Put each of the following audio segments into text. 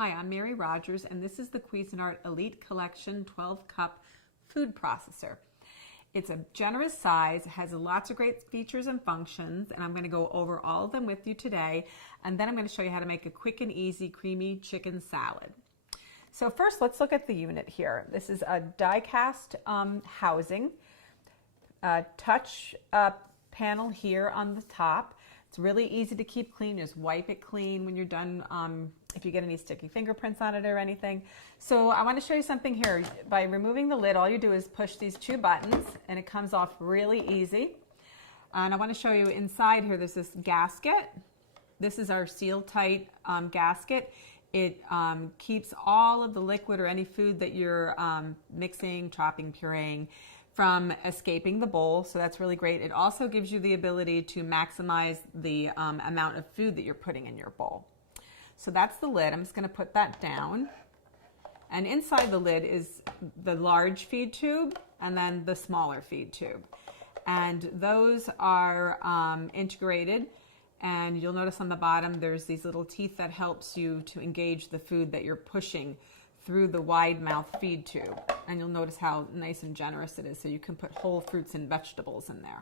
Hi, I'm Mary Rogers, and this is the Cuisinart Elite Collection 12-cup food processor. It's a generous size, has lots of great features and functions, and I'm going to go over all of them with you today, and then I'm going to show you how to make a quick and easy creamy chicken salad. So first, let's look at the unit here. This is a die-cast housing, touch panel here on the top. It's really easy to keep clean. Just wipe it clean when you're done, if you get any sticky fingerprints on it or anything. So I want to show you something here. By removing the lid, all you do is push these two buttons and it comes off really easy. And I want to show you inside here, there's this gasket. This is our seal tight gasket. It keeps all of the liquid or any food that you're mixing, chopping, pureeing from escaping the bowl, so that's really great. It also gives you the ability to maximize the amount of food that you're putting in your bowl. So that's the lid. I'm just going to put that down. And inside the lid is the large feed tube and then the smaller feed tube. And those are integrated. And you'll notice on the bottom there's these little teeth that helps you to engage the food that you're pushing through the wide mouth feed tube. And you'll notice how nice and generous it is, so you can put whole fruits and vegetables in there.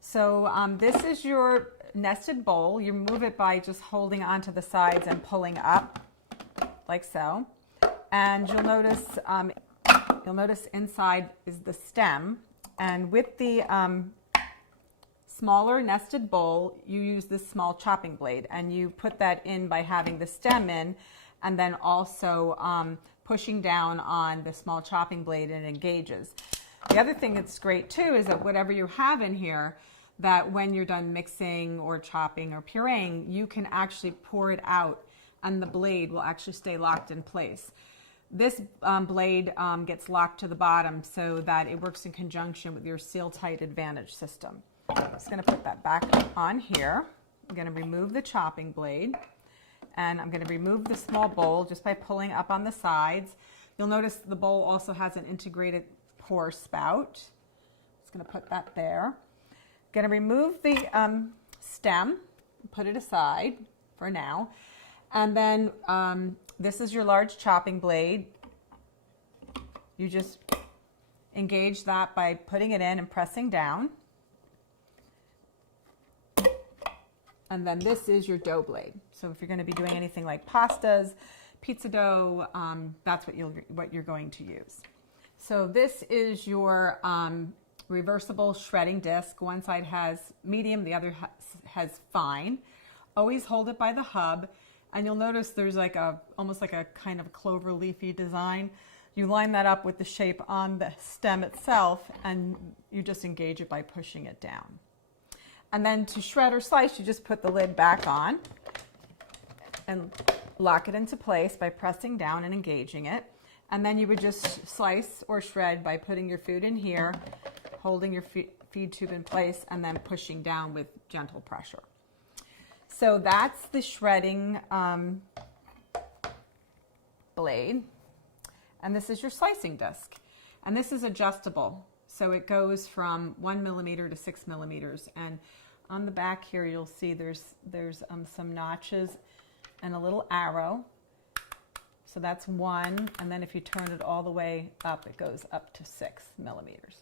So this is your nested bowl. You move it by just holding onto the sides and pulling up like so. And you'll notice inside is the stem. And with the smaller nested bowl, you use this small chopping blade, and you put that in by having the stem in and then also pushing down on the small chopping blade, and it engages. The other thing that's great too is that whatever you have in here, that when you're done mixing or chopping or pureeing, you can actually pour it out and the blade will actually stay locked in place. This blade gets locked to the bottom so that it works in conjunction with your Seal Tight Advantage system. I'm just going to put that back on here. I'm going to remove the chopping blade. And I'm going to remove the small bowl just by pulling up on the sides. You'll notice the bowl also has an integrated pour spout. Just going to put that there. Going to remove the stem, put it aside for now. And then this is your large chopping blade. You just engage that by putting it in and pressing down. And then this is your dough blade. So if you're going to be doing anything like pastas, pizza dough, that's what you're going to use. So this is your reversible shredding disc. One side has medium, the other has fine. Always hold it by the hub, and you'll notice there's like almost like a kind of clover leafy design. You line that up with the shape on the stem itself, and you just engage it by pushing it down. And then to shred or slice, you just put the lid back on and lock it into place by pressing down and engaging it. And then you would just slice or shred by putting your food in here, holding your feed tube in place, and then pushing down with gentle pressure. So that's the shredding blade. And this is your slicing disc. And this is adjustable. So it goes from 1 millimeter to 6 millimeters. And on the back here, you'll see there's some notches and a little arrow. So that's 1. And then if you turn it all the way up, it goes up to 6 millimeters.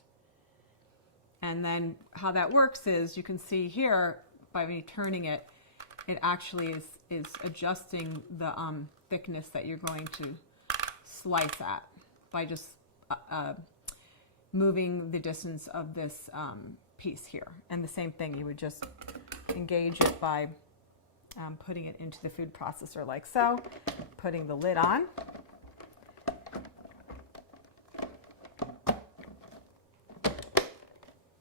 And then how that works is you can see here, by me turning it, it actually is adjusting the thickness that you're going to slice at by just moving the distance of this piece here. And the same thing, you would just engage it by putting it into the food processor like so, putting the lid on.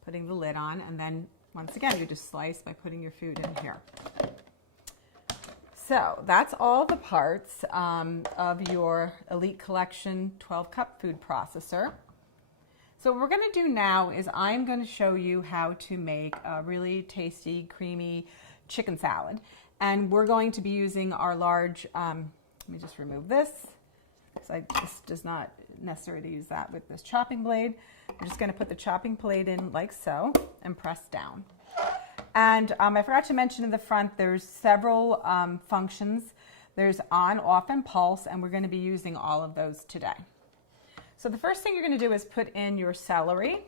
Putting the lid on, and then once again, you just slice by putting your food in here. So that's all the parts of your Elite Collection 12-cup food processor. So what we're going to do now is I'm going to show you how to make a really tasty, creamy chicken salad. And we're going to be using our large, let me just remove this, because this does not necessary to use that with this chopping blade. I'm just going to put the chopping blade in like so and press down. And I forgot to mention in the front, there's several functions. There's on, off, and pulse, and we're going to be using all of those today. So the first thing you're going to do is put in your celery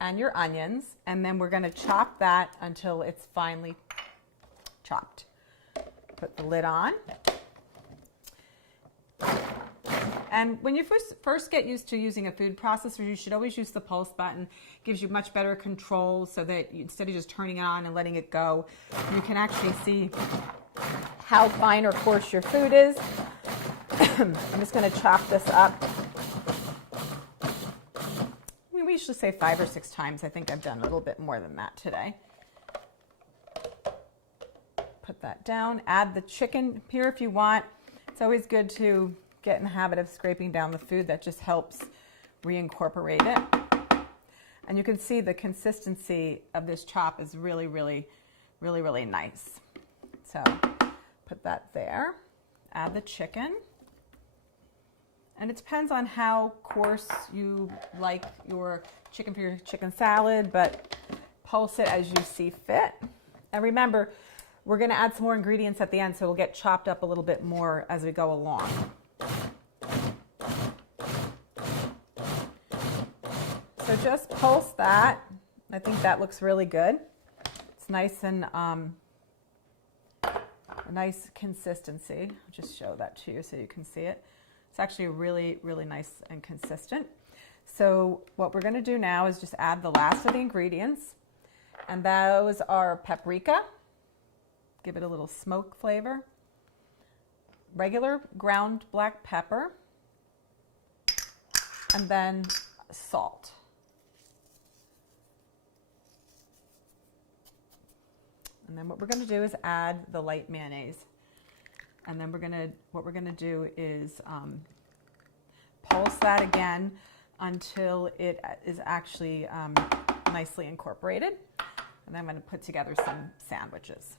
and your onions, and then we're going to chop that until it's finely chopped. Put the lid on. And when you first get used to using a food processor, you should always use the pulse button. It gives you much better control so that instead of just turning it on and letting it go, you can actually see how fine or coarse your food is. I'm just going to chop this up. I mean, we usually say 5 or 6 times. I think I've done a little bit more than that today. Put that down. Add the chicken here if you want. It's always good to get in the habit of scraping down the food. That just helps reincorporate it. And you can see the consistency of this chop is really, really, really, really nice. So put that there. Add the chicken. And it depends on how coarse you like your chicken for your chicken salad, but pulse it as you see fit. And remember, we're going to add some more ingredients at the end, so it'll get chopped up a little bit more as we go along. So just pulse that. I think that looks really good. It's nice and nice consistency. I'll just show that to you so you can see it. It's actually really, really nice and consistent. So what we're going to do now is just add the last of the ingredients, and those are paprika. Give it a little smoke flavor. Regular ground black pepper, and then salt. And then what we're going to do is add the light mayonnaise. And then what we're going to do is pulse that again until it is actually nicely incorporated. And then I'm going to put together some sandwiches.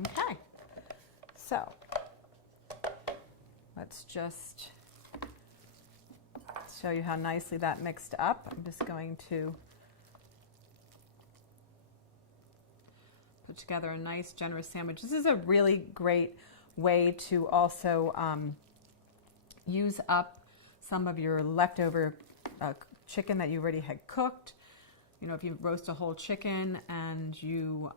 Okay, so let's just show you how nicely that mixed up. I'm just going to put together a nice generous sandwich. This is a really great way to also use up some of your leftover chicken that you already had cooked. You know, if you roast a whole chicken and you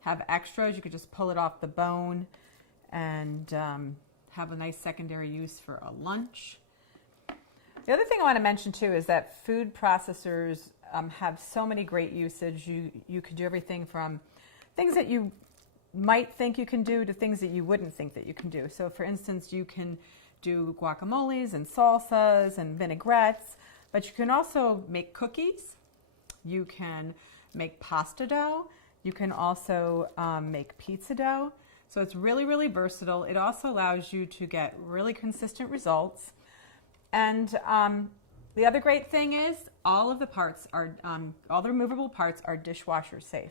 have extras, you could just pull it off the bone and have a nice secondary use for a lunch. The other thing I want to mention too is that food processors have so many great usage. You could do everything from things that you might think you can do to things that you wouldn't think that you can do. So for instance, you can do guacamoles and salsas and vinaigrettes, but you can also make cookies. You can make pasta dough. You can also make pizza dough. So it's really, really versatile. It also allows you to get really consistent results. And the other great thing is all of the parts are, all the removable parts are dishwasher safe.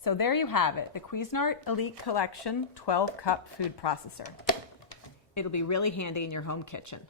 So there you have it, the Cuisinart Elite Collection 12-cup food processor. It'll be really handy in your home kitchen.